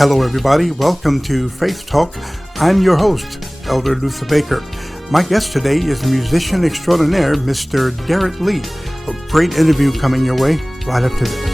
Hello, everybody. Welcome to Faith Talk. I'm your host, Elder Luther Baker. My guest today is musician extraordinaire, Mr. Derrick Lee. A great interview coming your way right after this.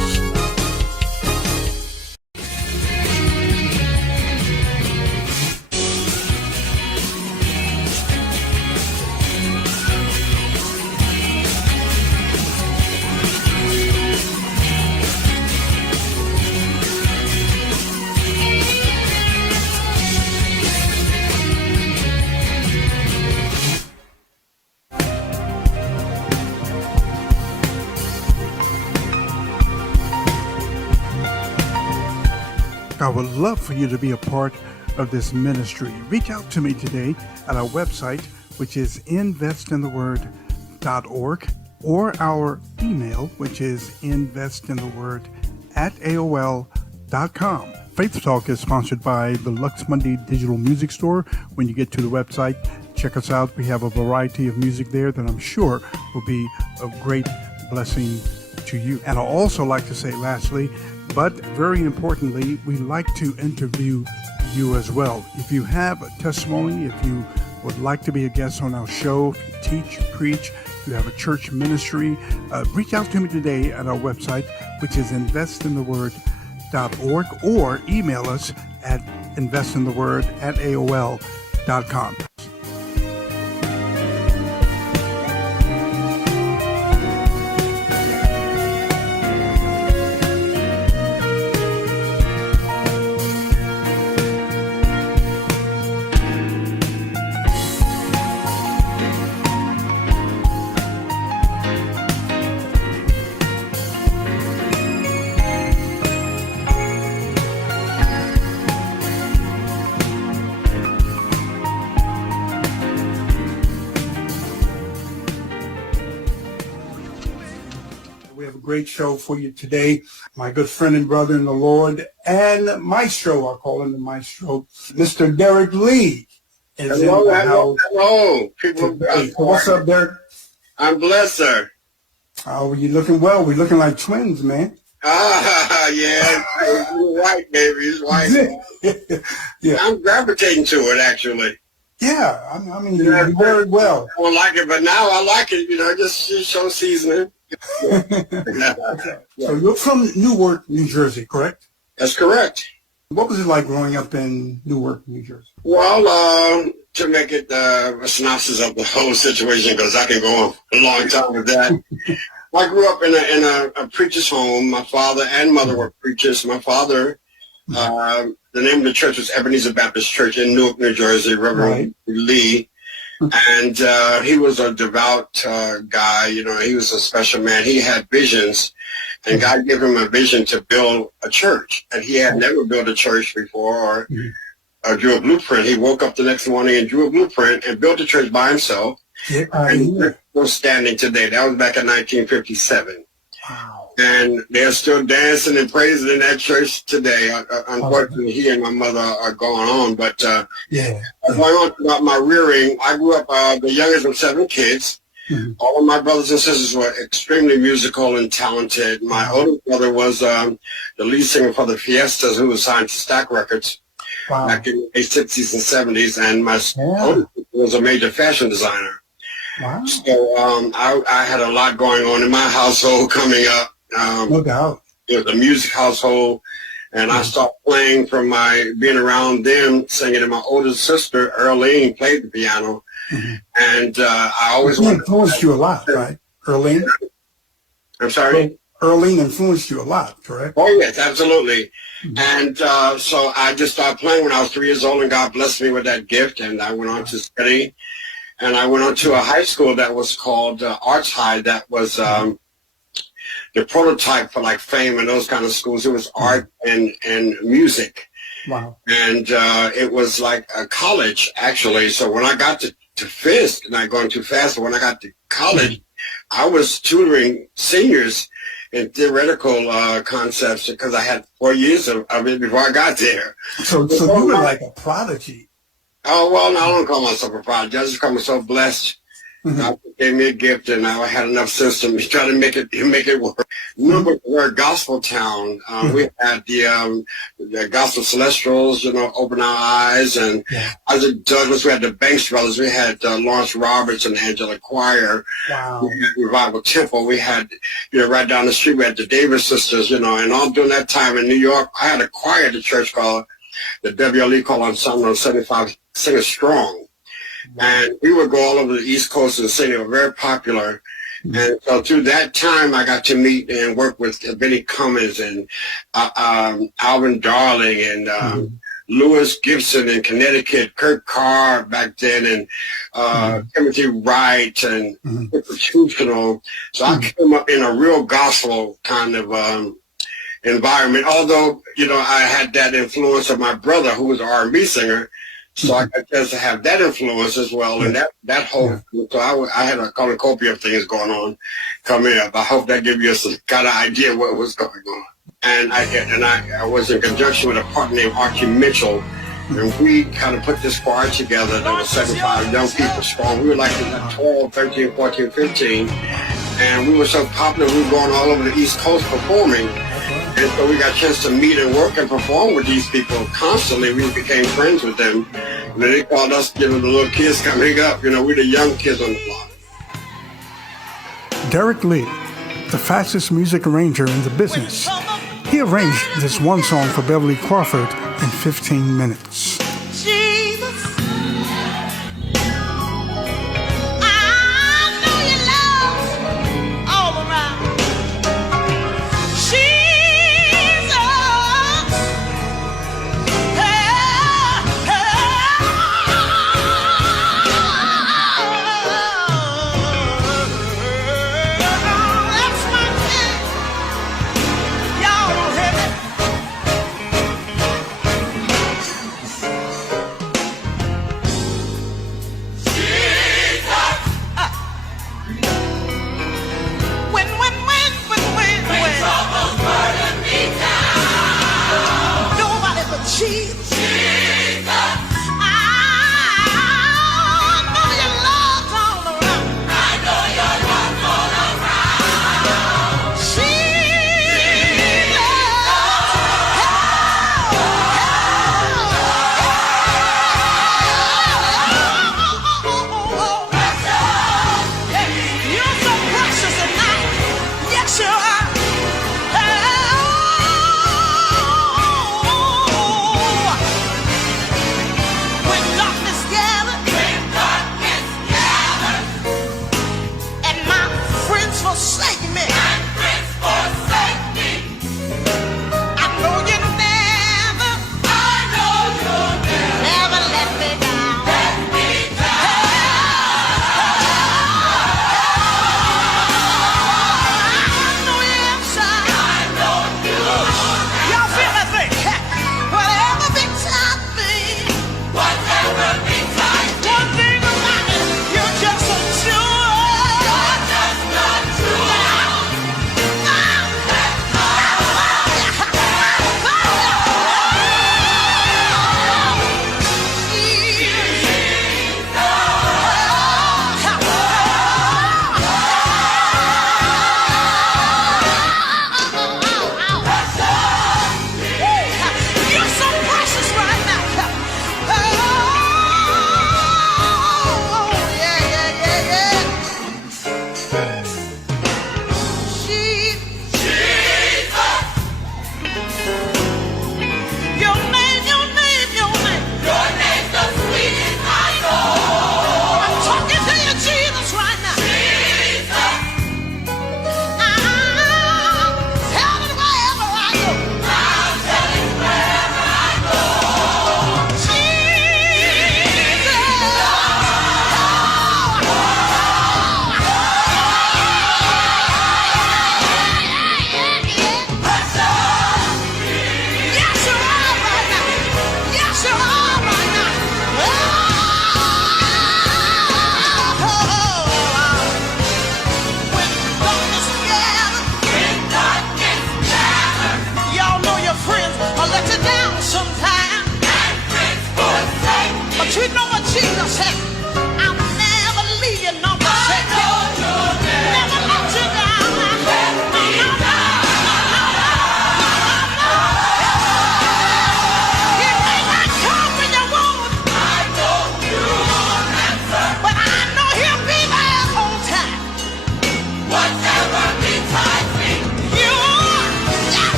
I would love for you to be a part of this ministry. Reach out to me today at our website, which is investintheword.org, or our email, which is investintheword@aol.com. Faith Talk is sponsored by the Lux Monday Digital Music Store. When you get to the website, check us out. We have a variety of music there that I'm sure will be a great blessing to you. And I'd also like to say, lastly, but very importantly, we like to interview you as well. If you have a testimony, if you would like to be a guest on our show, if you teach, preach, if you have a church ministry, reach out to me today at our website, which is investintheword.org, or email us at investintheword@aol.com. Great show for you today. My good friend and brother in the Lord and maestro, I'll call him the maestro, Mr. Derrick Lee. Hello. People, what's up, Derrick? I'm blessed, sir. Oh, you looking well. We're looking like twins, man. Yeah. You're white, baby. He's white. Yeah. I'm gravitating to it, actually. Yeah. I mean, you're very well. I don't like it, but now I like it. Just show seasoning. So you're from Newark, New Jersey, correct? That's correct. What was it like growing up in Newark, New Jersey? Well, to make it a synopsis of the whole situation, because I can go on a long time with that. I grew up in a preacher's home. My father and mother were preachers. My father, the name of the church was Ebenezer Baptist Church in Newark, New Jersey, Reverend Lee. And he was a devout guy. He was a special man. He had visions, and God gave him a vision to build a church. And he had never built a church before or drew a blueprint. He woke up the next morning and drew a blueprint and built a church by himself. And we're standing today. That was back in 1957. Wow. And they're still dancing and praising in that church today. Unfortunately, he and my mother are going on. But going on about my rearing, I grew up the youngest of 7 kids. All of my brothers and sisters were extremely musical and talented. My older brother was the lead singer for the Fiestas, who was signed to Stack Records back in the 60s and 70s. And my older brother was a major fashion designer. Wow. So I had a lot going on in my household coming up. No doubt. It was a music household, and I started playing from being around them, singing. And my older sister, Earlene, played the piano. And I always influenced you a lot, right? Earlene? I'm sorry? Earlene influenced you a lot, correct? Oh, yes, absolutely. And so I just started playing when I was 3 years old, and God blessed me with that gift, and I went on to study. And I went on to a high school that was called Arts High. That was the prototype for like Fame and those kind of schools. It was art and music. Wow. And it was like a college, actually. So when I got to Fisk, not going too fast, but when I got to college, I was tutoring seniors in theoretical concepts because I had 4 years of it before I got there. So you were like a prodigy. Oh, well, no, I don't call myself a prodigy. I just call myself blessed God gave me a gift, and I had enough system to try to make it work. Newark, we're a gospel town. We had the Gospel Celestials, Open Our Eyes, and I was at Douglas. We had the Banks Brothers. We had Lawrence Roberts and Angela Choir. Wow. We had Revival Temple. We had, right down the street, we had the Davis Sisters, and all during that time in New York, I had a choir at the church called the WLE called Ensemble 75 Singers Strong. And we would go all over the East Coast and sing. They were very popular. And so through that time, I got to meet and work with Benny Cummins and Alvin Darling and Lewis Gibson in Connecticut, Kurt Carr back then, and Timothy Wright and Institutional. So I came up in a real gospel kind of environment, although, I had that influence of my brother, who was an R&B singer. So I got a chance to have that influence as well, and that whole. So I had a cornucopia of things going on coming up. I hope that gives you some kind of idea what was going on. And I was in conjunction with a partner named Artie Mitchell, and we kind of put this choir together. There were 75 young people strong. We were like 12, 13, 14, 15, and we were so popular. We were going all over the East Coast performing. And so we got a chance to meet and work and perform with these people constantly. We became friends with them. And then they called us, the little kids coming up. We're the young kids on the block. Derrick Lee, the fastest music arranger in the business. He arranged this one song for Beverly Crawford in 15 minutes.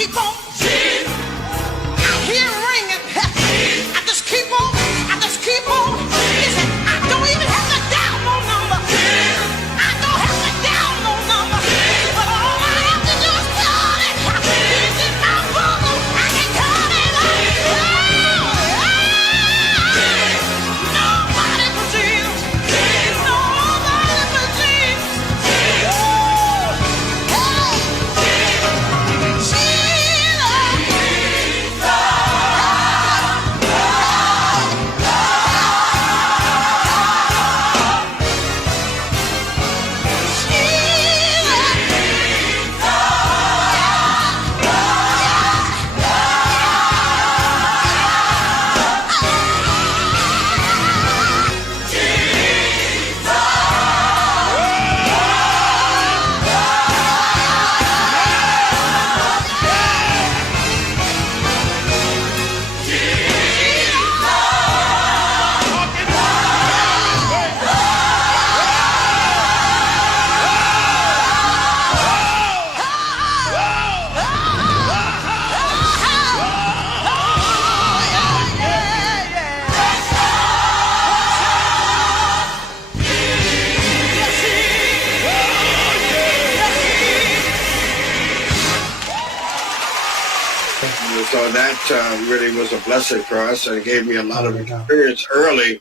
keep on. I hear it ringing. I just keep on. I just keep on. Listen, I don't even have to dial no number. I don't have to dial no number. But all I have to do is call it. It's in my bosom. I can call it up. Nobody but Jesus. Nobody but Jesus. So that really was a blessing for us, and it gave me a lot of experience early,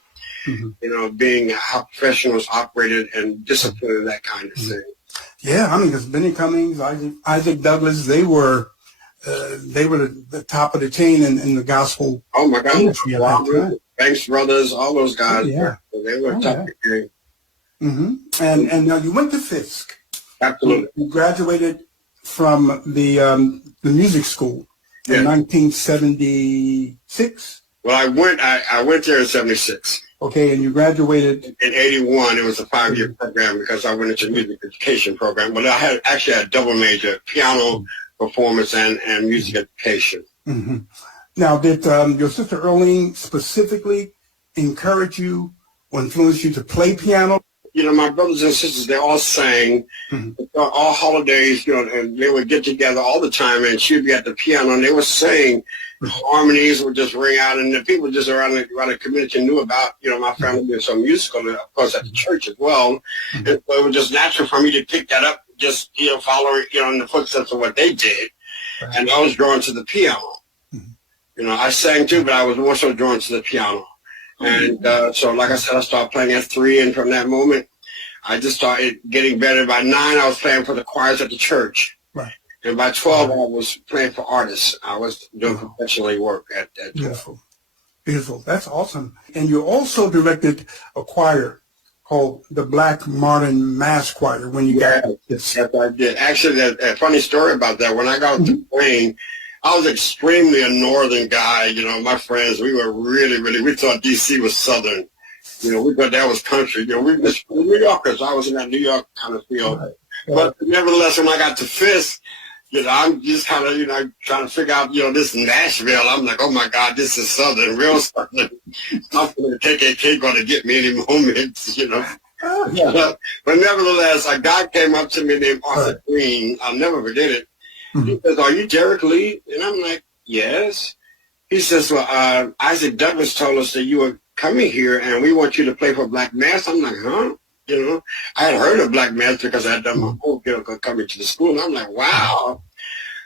being how professionals operated and discipline and that kind of thing. Yeah, I mean, because Benny Cummings, Isaac Douglas, they were the top of the chain in the gospel. Oh my God, industry at that time. Banks Brothers, all those guys. Oh, yeah. They were top of the game. And now you went to Fisk. Absolutely. You graduated from the music school in 1976. Well, I went there in 76. Okay, and you graduated in 81. It was a 5-year program because I went into a music education program. But I had a double major: piano, performance, and music education. Now, did your sister Earlene specifically encourage you or influence you to play piano? My brothers and sisters, they all sang all holidays, and they would get together all the time, and she'd be at the piano, and they would sing. Harmonies would just ring out, and the people just around the community knew about, my family being so musical, and of course at the church as well. And so it was just natural for me to pick that up, just, following, in the footsteps of what they did. Right. And I was drawn to the piano. I sang too, but I was more so drawn to the piano. And so, like I said, I started playing at 3, and from that moment, I just started getting better. By 9, I was playing for the choirs at the church. Right. And by 12, I was playing for artists. I was doing professional work at 12. Beautiful. Beautiful. That's awesome. And you also directed a choir called the Black Modern Mass Choir when you got this. Yes, I did. Actually, a funny story about that. When I got to playing, I was extremely a northern guy. My friends, we were we thought D.C. was southern. We thought that was country. We were New Yorkers. I was in that New York kind of field. Right. But nevertheless, when I got to Fisk, I'm just kind of, trying to figure out, this Nashville. I'm like, oh my God, this is southern, real southern. I'm going to KKK going to get me any moment, But nevertheless, a guy came up to me named Artie Green. I'll never forget it. He says, "Are you Derrick Lee?" And I'm like, "Yes." He says, "Well, Isaac Douglas told us that you were coming here and we want you to play for Black Mass." I'm like, huh? I had heard of Black Mass because I had done my whole coming to the school. And I'm like, wow.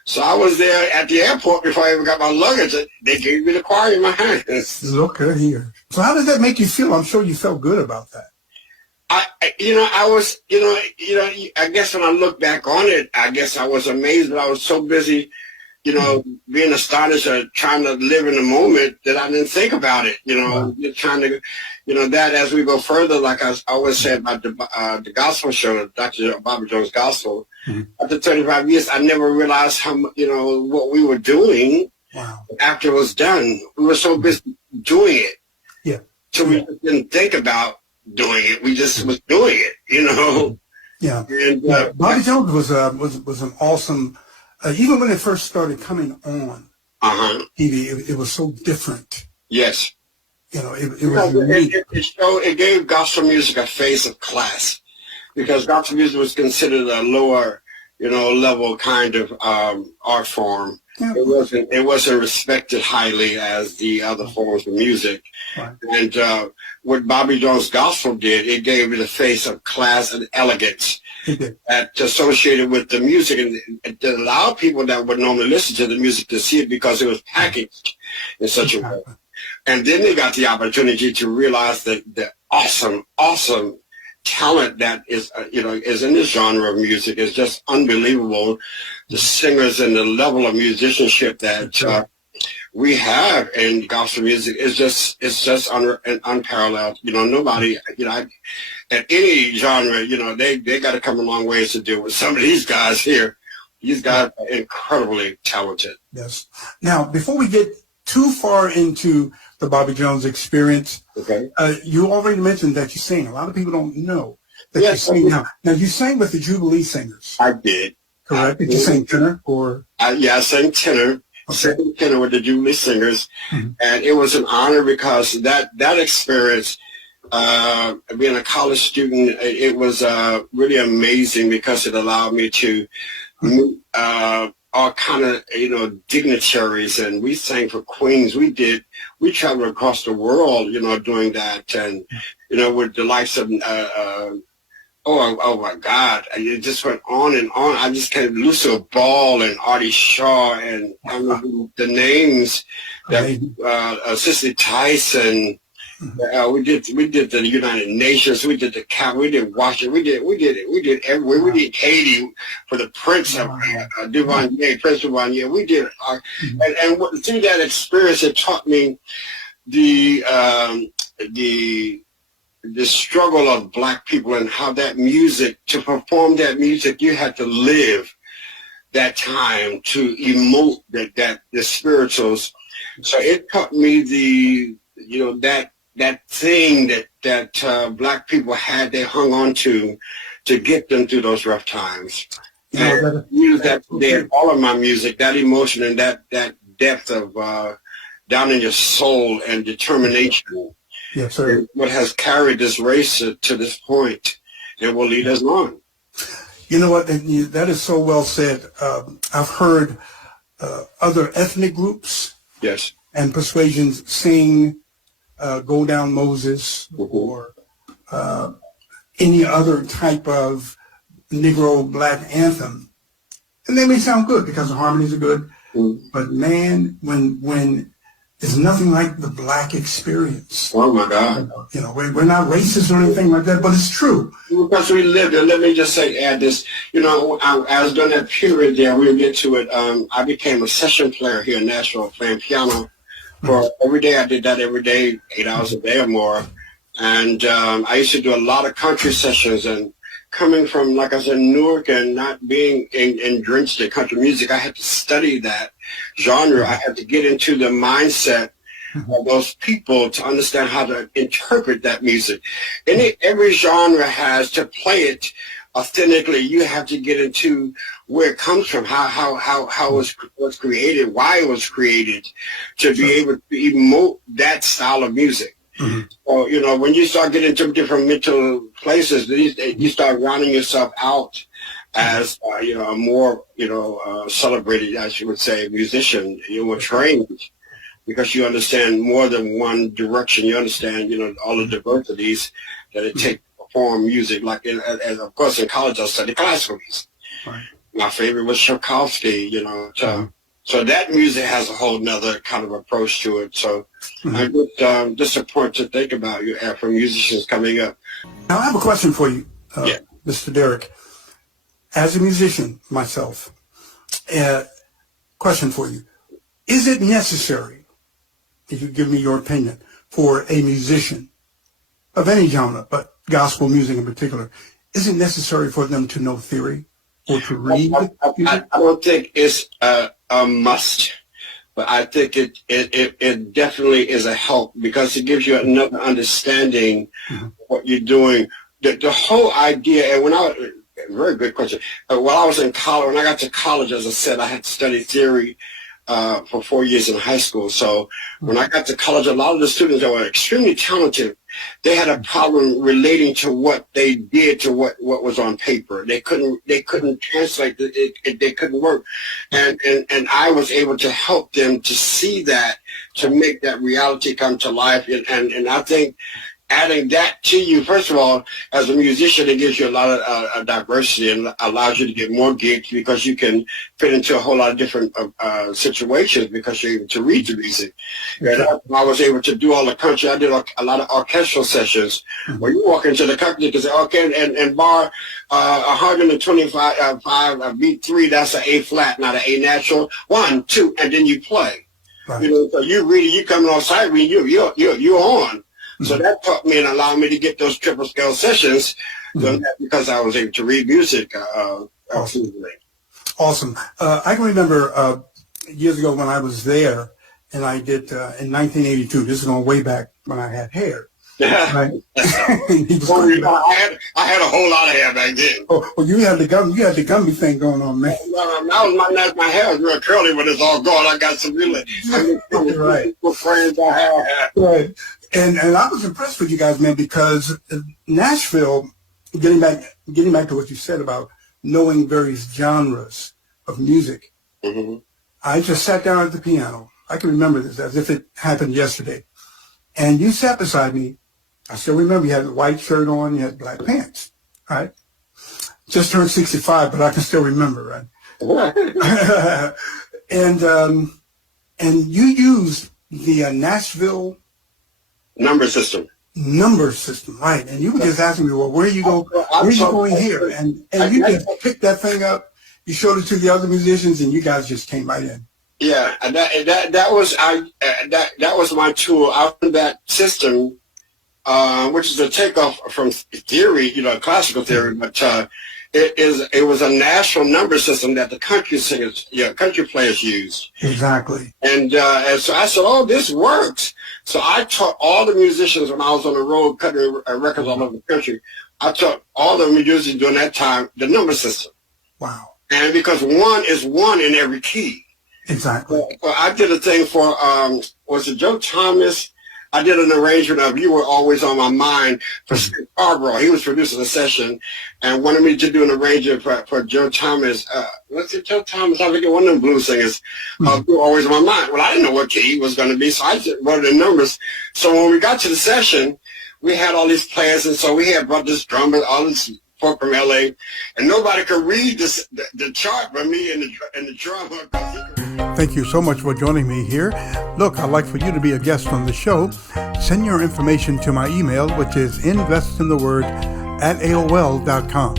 So I was there at the airport before I even got my luggage. They gave me the choir in my hands. Look at here. So how did that make you feel? I'm sure you felt good about that. I was, I guess when I look back on it, I guess I was amazed, but I was so busy, being astonished or trying to live in the moment that I didn't think about it, just trying to, that as we go further, like I always say about the gospel show, Dr. Bobby Jones Gospel, after 35 years, I never realized how, what we were doing after it was done. We were so busy doing it. Yeah. So we didn't think about doing it. We just was doing it, Yeah. And, Bobby Jones was an awesome, even when it first started coming on TV, it was so different. Yes. It was unique. It gave gospel music a face of class because gospel music was considered a lower, level kind of art form. Yeah. It wasn't respected highly as the other forms of music. Right. And what Bobby Jones Gospel did, it gave it a face of class and elegance that associated with the music, and it allowed people that would normally listen to the music to see it because it was packaged in such a way. And then they got the opportunity to realize that the awesome talent that is in this genre of music is just unbelievable. The singers and the level of musicianship that we have in gospel music is just unparalleled. Nobody, at any genre, they got to come a long ways to deal with some of these guys here. These guys are incredibly talented. Yes. Now, before we get too far into the Bobby Jones experience, okay, you already mentioned that you sing. A lot of people don't know that you sing now. Now, you sang with the Jubilee Singers. I did. Correct? Did you sing tenor or? I sang tenor. Okay. Sang tenor with the Jubilee Singers, and it was an honor because that experience, being a college student, it was really amazing because it allowed me to meet all kind of dignitaries, and we sang for queens. We traveled across the world, doing that, and with the likes of oh my God, it just went on and on. I just can't. Lucille Ball and Artie Shaw and the names that Cicely, Tyson. We did the United Nations. We did the Cap. We did Washington. We did everywhere. We did Haiti for the Prince of Duvalier, Prince Duvalier. We did, and through that experience, it taught me the struggle of Black people and how that music, to perform that music, you had to live that time to emote the spirituals. So it taught me that thing that Black people had, they hung on to get them through those rough times. And use that today in all of my music, that emotion and that depth of down in your soul and determination. Yes, sir. What has carried this race to this point and will lead us on. You know what? That is so well said. I've heard other ethnic groups and persuasions sing Go Down Moses or any other type of Negro Black anthem. And they may sound good because the harmonies are good. But man, when there's nothing like the Black experience. Oh my God! We're not racist or anything like that, but it's true. Because we lived it. Let me just add this. I was during that period there. We'll get to it. I became a session player here in Nashville, playing piano for every day. I did that every day, 8 hours a day or more. And I used to do a lot of country sessions. And coming from, like I said, Newark and not being drenched in country music, I had to study that genre. I had to get into the mindset of those people to understand how to interpret that music. Every genre has to play it authentically. You have to get into where it comes from, how it was created, why it was created, to be able to emote that style of music. So, when you start getting into different mental places, you start rounding yourself out as, a more, celebrated, as you would say, musician. You were trained because you understand more than one direction. You understand, all the diversities that it takes to perform music. Like, and of course, in college, I studied classical music. Right. My favorite was Tchaikovsky, So that music has a whole nother kind of approach to it. So just a point to think about for musicians coming up. Now, I have a question for you, Mr. Derrick. As a musician myself, question for you. Is it necessary, if you give me your opinion, for a musician of any genre, but gospel music in particular, is it necessary for them to know theory or to read? I don't think it's a must, but I think it definitely is a help because it gives you another understanding of what you're doing. The whole idea, and very good question. While I was in college, when I got to college, as I said, I had to study theory for 4 years in high school. So when I got to college, a lot of the students that were extremely talented, they had a problem relating to what they did to what was on paper. They couldn't translate it. They couldn't work. And I was able to help them to see that, to make that reality come to life. And I think adding that to you, first of all, as a musician, it gives you a lot of diversity and allows you to get more gigs because you can fit into a whole lot of different situations because you're able to read the music. And I was able to do all the country. I did a lot of orchestral sessions where you walk into the country and say, okay, and bar 125 beat 3, that's an A flat, not an A natural. 1, 2, and then you play. Right. You know, so you coming on site reading, you're on. So that taught me and allowed me to get those triple scale sessions because I was able to read music. Awesome. I can remember years ago when I was there, and I did in 1982. This is going way back when I had hair. Right? I had a whole lot of hair back then. Oh, well, you had the Gumby thing going on, man. My hair was real curly, but it's all gone. I got some really right. friends I have. Right. And I was impressed with you guys, man, because Nashville, getting back to what you said about knowing various genres of music, I just sat down at the piano. I can remember this as if it happened yesterday. And you sat beside me. I still remember you had a white shirt on, you had black pants, right? Just turned 65, but I can still remember, right? And you used the Nashville number system, right? And you were just asking me, well, where are you going here? And you just picked that thing up. You showed it to the other musicians, and you guys just came right in. Yeah, and that was my tool. I learned that system, which is a takeoff from theory, classical theory, but it was a national number system that the country singers, country players used. Exactly. And so I said, oh, this works. So I taught all the musicians when I was on the road cutting records all over the country. I taught all the musicians during that time the number system. Wow. And because 1 is 1 in every key. Exactly. So I did a thing for, was it Joe Thomas? I did an arrangement of You Were Always on My Mind for Steve Scarborough. He was producing a session and wanted me to do an arrangement for Joe Thomas. What's it, Joe Thomas? I think one of them blues singers. You Were Always on My Mind. Well, I didn't know what key he was going to be, so I just wrote the numbers. So when we got to the session, we had all these players, and so we had brought this drummer, all this folk from L.A., and nobody could read the chart but me and the drummer. Thank you so much for joining me here. Look, I'd like for you to be a guest on the show. Send your information to my email, which is investintheword@aol.com.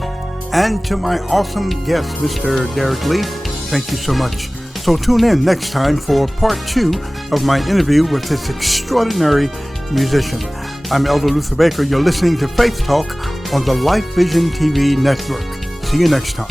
And to my awesome guest, Mr. Derrick Lee, thank you so much. So tune in next time for part 2 of my interview with this extraordinary musician. I'm Elder Luther Baker. You're listening to Faith Talk on the Life Vision TV network. See you next time.